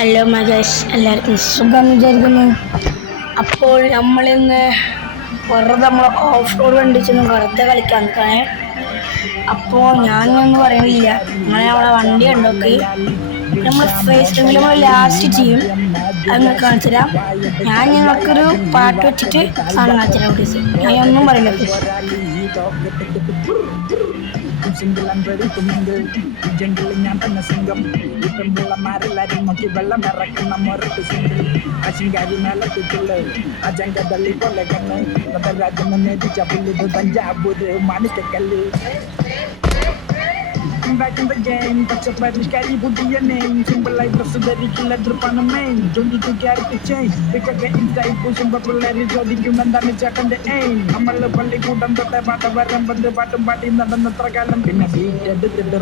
Hello Makesh, എല്ലാവർക്കും സുഖം വിചാരിക്കുന്നു. അപ്പോൾ നമ്മളിന്ന് വെറുതെ നമ്മളെ ഓഫ് റോഡ് വണ്ടിച്ചൊന്ന് വെറുതെ കളിക്കാൻ നിൽക്കണേ. അപ്പോൾ ഞാനൊന്നും പറയണില്ല, നമ്മളെ വണ്ടി ഉണ്ടോക്ക് നമ്മൾ ഫേസ് നമ്മൾ ലാസ്റ്റ് ചെയ്യും. അത് നിങ്ങൾക്ക് കാണിച്ചു തരാം. ഞാൻ ഞങ്ങൾക്കൊരു പാട്ട് വെച്ചിട്ട് സാധനം കാണിച്ചു തരാം പ്ലീസ്. ഞാൻ ഒന്നും പറയില്ല പ്ലീസ്. ഞാൻ തന്നെ സിംഗം പെൺപിള്ളമാരെല്ലാരും നോക്കി വെള്ളം ഇറക്കുന്ന മൊരട്ട് സിംഗിൾ അശിങ്കാരി മേളത്തിട്ടുള്ള അജങ്ക തള്ളി പോലെ കണ്ണ് രാജ്യം നേതിച്ച പുല്ലിത് Thanjavur Manikyakkallu. Back in the game, but your pledge carry would be your name. Simple like the city killer drip on the main. Don't need to carry the change. Because the inside pushing popularity, so the human damage at the aim. Amal Pali good on the Tabata, but the bottom body in the Tragalam in a beat, the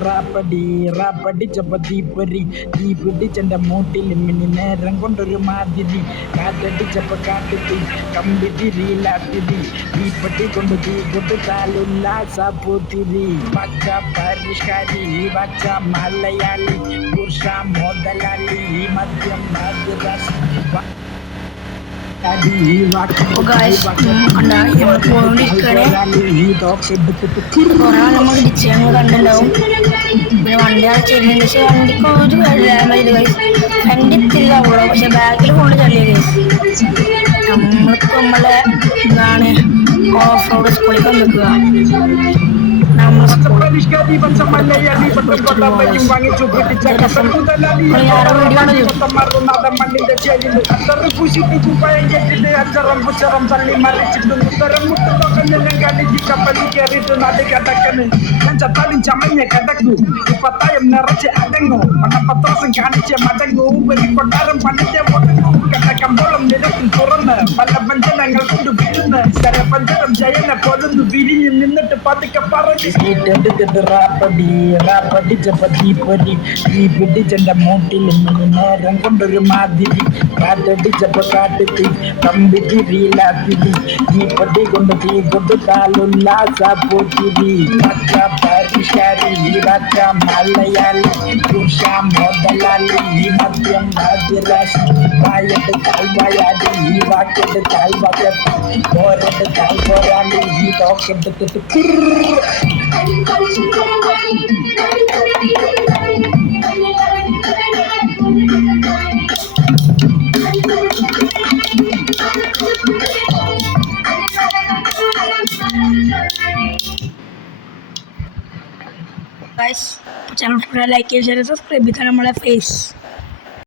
rapadi, chapati, puri, deep ditch and the motil, minimare, and going to Rumadidi, Kata Chapakati, come with the real activity, deep on the good to Talula, Saputiri, Paka, Parishkari. Baca Malayali, Bursa Modalali, Madhyam Madras. അപ്പോൾ guys കണ്ട നമ്മൾ പോയിക്കൊണ്ടിരിക്കുകയാണ്. കുറേ നമ്മൾ ഇടിച്ച് ഞങ്ങൾ കണ്ടിട്ടുണ്ടാവും. പിന്നെ വണ്ടി ആ ചെല്ലുന്നുണ്ട്, പക്ഷെ വണ്ടിക്ക് ഒരു ഡാമേജ് ഗൈസ്. ഫ്രണ്ട് ഇത്തിരി ആവുള്ളൂ, പക്ഷെ ബാക്കിൽ കൊണ്ട് ചെല്ലിയ ഗൈസ്. നമ്മളിപ്പോൾ നമ്മളെ എന്താണ് ഓഫ് റോഡ് സ്കൂളിൽ നിൽക്കുക. നിന്നിട്ട് പതുക്കെ പറഞ്ഞു rapadi chapati puri പിടിച്ചെന്റെ മൂട്ടിൽ നേരം കൊണ്ടൊരു മാതിരി കാറ്റടി ചപ്പക്കാട്ടി കമ്പിതി റീലാത്തിരി ഈ പടി കൊണ്ട് തീ കൊടുത്താലുല്ലാസൂത്തിരി പച്ച പരിഷ്കാരി പച്ച മലയാളി പുരുഷ മുതലാളി ഈ മദ്യം രാജ്യരാശി വായട്ട് കാൽവായാടി ഈ വാക്കെട്ട് കാൽവാക്കത്തി പോരട്ട് കാൽ പോരാളി ഈ തോക്കെടുത്തിട്ട് Guys, channel like, share, subscribe. It's our face.